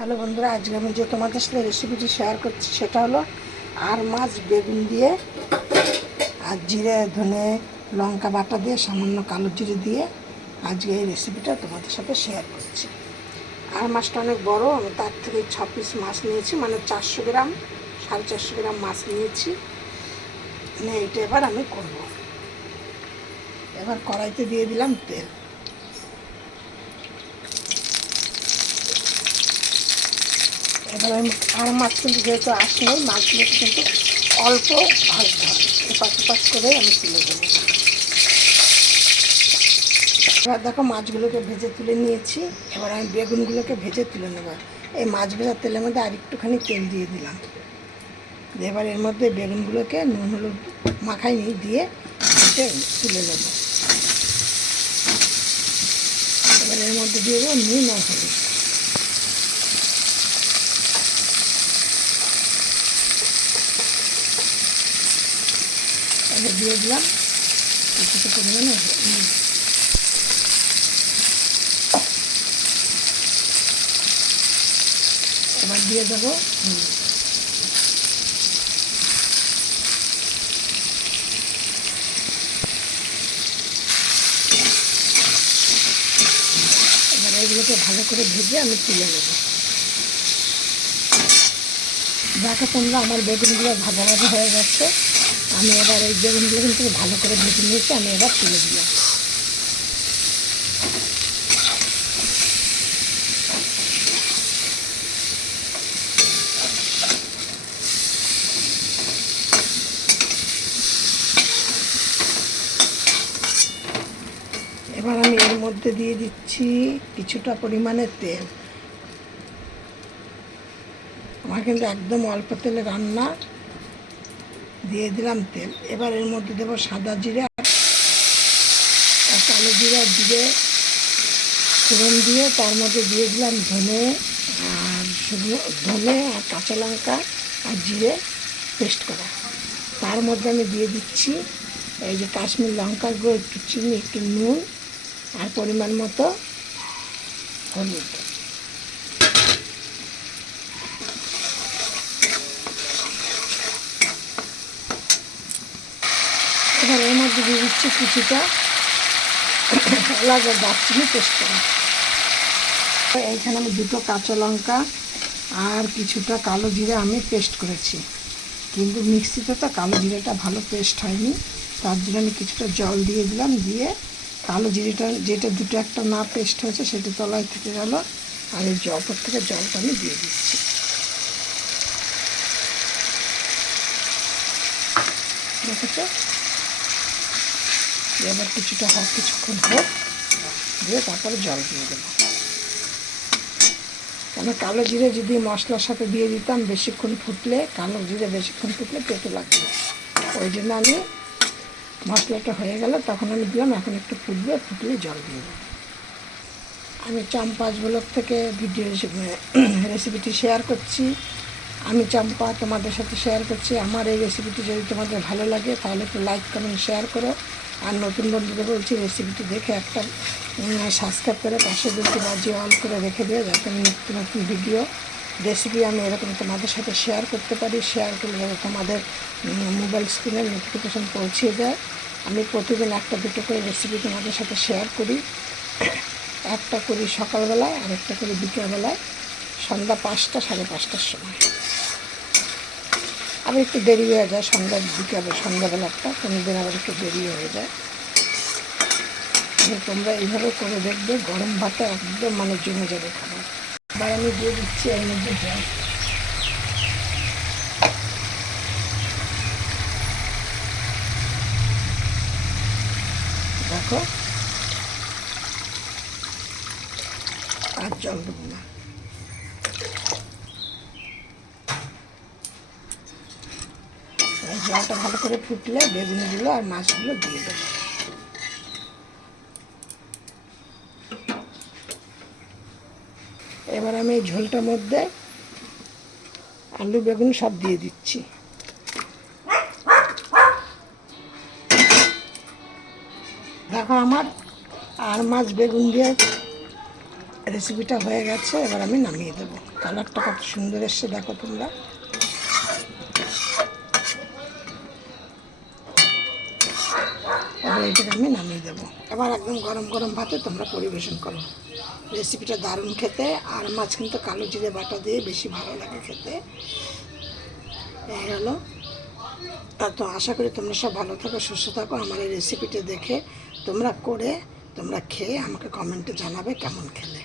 Hello বন্ধুরা, আজকে আমি যে তোমাদের সাথে রেসিপিটি শেয়ার করছি সেটা হলো আর মাছ বেগুন দিয়ে আর জিরে ধনে লঙ্কা বাটা দিয়ে সামান্য কালো জিরে দিয়ে আজকে এই রেসিপিটা তোমাদের সাথে শেয়ার করছি। আর মাছটা অনেক বড়, আমি তার থেকে 6 পিস মাছ নিয়েছি, মানে 400 গ্রাম 450 গ্রাম মাছ নিয়েছি। এইটা এবার আমি করব। এবার কড়াইতে দিয়ে দিলাম তেল। এবার আমি আর মাছ কিন্তু যেহেতু আসলে মাছগুলোকে কিন্তু অল্প ভাজতে হবে, এপাশ ওপাশ করে আমি তুলে দেবো। এবার দেখো মাছগুলোকে ভেজে তুলে নিয়েছি। এবার আমি বেগুনগুলোকে ভেজে তুলে নেব। এই মাছ ভেজার তেলের মধ্যে আর একটুখানি তেল দিয়ে দিলাম। এবার এর মধ্যে বেগুনগুলোকে নুন হলুদ মাখাইনি দিয়ে তুলে নেব। এবার এর মধ্যে দিয়ে দেবো নুন আর হলুদ। এবার দিয়ে দিলাম কিছুটা পরিমাণে এবার দিয়ে দেবো এবার এগুলোকে ভালো করে ভেজে আমি তুলে নেব। দেখো তোমরা, আমার বেগুনগুলো ভাজা ভাজা হয়ে গেছে। আমি এবার এই বেগুনগুলো কিন্তু ভালো করে ভেজে নিয়েছি, আমি এবার তুলে দিলাম। এবার আমি এর মধ্যে দিয়ে দিচ্ছি কিছুটা পরিমাণে তেল। আমার কিন্তু একদম অল্প তেলে রান্না। দিয়ে দিলাম তেল। এবার এর মধ্যে দেবো সাদা জিরে আর কালো জিরে দিয়ে ফোড়ন দিয়ে তার মধ্যে দিয়ে দিলাম ধনে আর শুকনো ধনে আর কাঁচা লঙ্কা আর জিরে পেস্ট করা। তার মধ্যে আমি দিয়ে দিচ্ছি এই যে কাশ্মীর লঙ্কার গুঁড়ো, একটু চিনি, একটু নুন আর পরিমাণ মতো হলুদ। এবার এর মধ্যে দিয়ে দিচ্ছি কিছুটা এলাচ আর দারচিনি পেস্ট করা। এইখানে আমি 2টো কাঁচা লঙ্কা আর কিছুটা কালো জিরে আমি পেস্ট করেছি, কিন্তু মিক্সিতে তো কালো জিরেটা ভালো পেস্ট হয়নি, তার জন্য আমি কিছুটা জল দিয়ে দিলাম। দিয়ে কালো জিরেটা যেটা দুটো একটা না পেস্ট হয়েছে সেটা তলায় থেকে গেল, আর এই ওপর থেকে জলটা আমি দিয়ে দিচ্ছি। দেখেছো? এবার কিছুক্ষণ হোক, দিয়ে তারপরে জল দিয়ে দেবো। কেন কালো জিরে যদি মশলার সাথে দিয়ে দিতাম বেশিক্ষণ ফুটলে, কালো জিরে বেশিক্ষণ ফুটলে পেটে লাগবে। ওই জন্য আমি মশলাটা হয়ে গেল তখন আমি দিলাম। এখন একটু ফুটলে জল দিয়ে দেবো। আমি চাম্পাস ব্লগ থেকে রেসিপিটি শেয়ার করছি। আমি চম্পা তোমাদের সাথে শেয়ার করছি। আমার এই রেসিপিটি যদি তোমাদের ভালো লাগে তাহলে একটু লাইক কমেন্ট শেয়ার করো। আর নতুন বন্ধুদের বলছি রেসিপিটি দেখে একটা সাবস্ক্রাইব করে পাশে যদি বাজিয়ে অল করে রেখে দিও, যাতে আমি নতুন নতুন ভিডিও রেসিপি আমি এরকম তোমাদের সাথে শেয়ার করতে পারি। শেয়ার করলে যাতে তোমাদের মোবাইল স্ক্রিনের নোটিফিকেশান পৌঁছে যায়। আমি প্রতিদিন 1-2 করে রেসিপি তোমাদের সাথে শেয়ার করি। একটা করি সকালবেলায় আর একটা করি বিকেলবেলায়, সন্ধ্যা 5টা 5:30টার সময়। আবার একটু দেরি হয়ে যায় সন্ধ্যাবেলাটা, কোনো দিন আবার একটু দেরি হয়ে যায়। তোমরা এইভাবে করে দেখবে, গরম ভাতে একদম মানে জমে যাবে খাবার। এবার আমি দিয়ে দিচ্ছি এর মধ্যে জল। দেখো, আর জল দেবো না। জলটা ভালো করে ফুটলে বেগুনগুলো আর মাছগুলো দিয়ে দেবো। এবার আমি এই ঝোলটার মধ্যে আলু বেগুন সব দিয়ে দিচ্ছি। দেখো, আমার আর মাছ বেগুন দিয়ে রেসিপিটা হয়ে গেছে। এবার আমি নামিয়ে দেবো। কালারটা কত সুন্দর এসছে দেখো তোমরা। এবার এটাকে আমি নামিয়ে দেবো। এবার একদম গরম গরম ভাতে তোমরা পরিবেশন করো। রেসিপিটা দারুণ খেতে, আর মাছ কিন্তু কালো জিরে বাটা দিয়ে বেশি ভালো লাগে খেতে। এই হলো। তো আশা করি তোমরা সব ভালো থাকো, সুস্থ থাকো। আমার এই রেসিপিটা দেখে তোমরা করে তোমরা খেয়ে আমাকে কমেন্টে জানাবে কেমন খেলে।